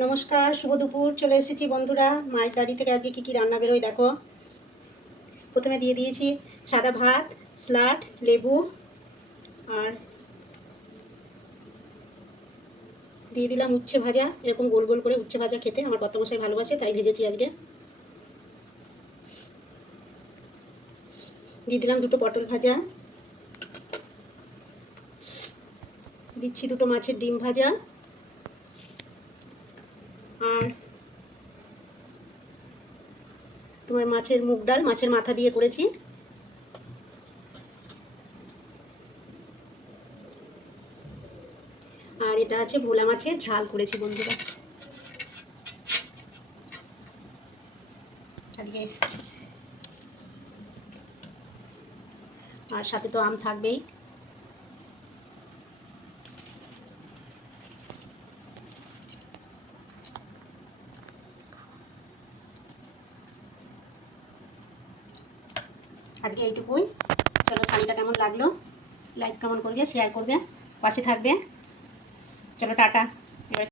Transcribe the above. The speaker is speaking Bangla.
নমস্কার, শুভ দুপুর। চলে এসেছি বন্ধুরা মায়ের বাড়ি থেকে। আজকে কী কী রান্না বেরোয় দেখো। প্রথমে দিয়ে দিয়েছি সাদা ভাত, স্যালাড, লেবু, আর দিয়ে দিলাম উচ্ছে ভাজা। এরকম গোল গোল করে উচ্ছে ভাজা খেতে আমার কর্তামশাই ভালোবাসে, তাই ভেজেছি আজকে। দিয়ে দিলাম দুটো পটল ভাজা, দিচ্ছি দুটো মাছের ডিম ভাজা, আর তোমার মাছের মুগ ডাল, মাছের মাথা দিয়ে করেছি। আর এটা আছে ভোলা মাছের ঝাল করেছি বন্ধুরা আজকে। আর সাথে তো আম থাকবেই। আজকে এইটুকুই। চলো, খানিটা কেমন লাগলো লাইক কমেন্ট করবে, শেয়ার করবে, পাশে থাকবে। চলো টাটা। এবার